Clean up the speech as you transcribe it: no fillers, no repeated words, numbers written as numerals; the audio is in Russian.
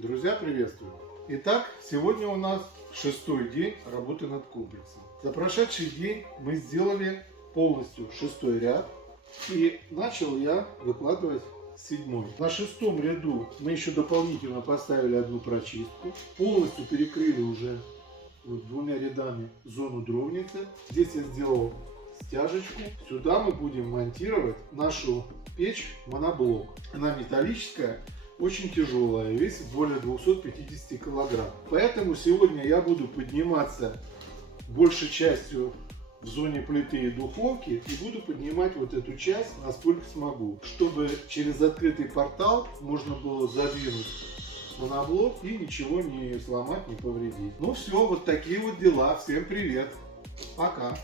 Друзья, приветствую! Итак, сегодня у нас 6-й день работы над комплексом. За прошедший день мы сделали полностью 6-й ряд, и начал я выкладывать 7-й. На 6-м ряду мы еще дополнительно поставили одну прочистку, полностью перекрыли уже двумя рядами зону дровницы. Здесь я сделал стяжечку. Сюда мы будем монтировать нашу печь моноблок. Она металлическая, очень тяжелая, весит более 250 килограмм. Поэтому сегодня я буду подниматься большей частью в зоне плиты и духовки и буду поднимать вот эту часть насколько смогу, чтобы через открытый портал можно было задвинуть моноблок и ничего не сломать, не повредить. Ну все, вот такие вот дела. Всем привет. Пока.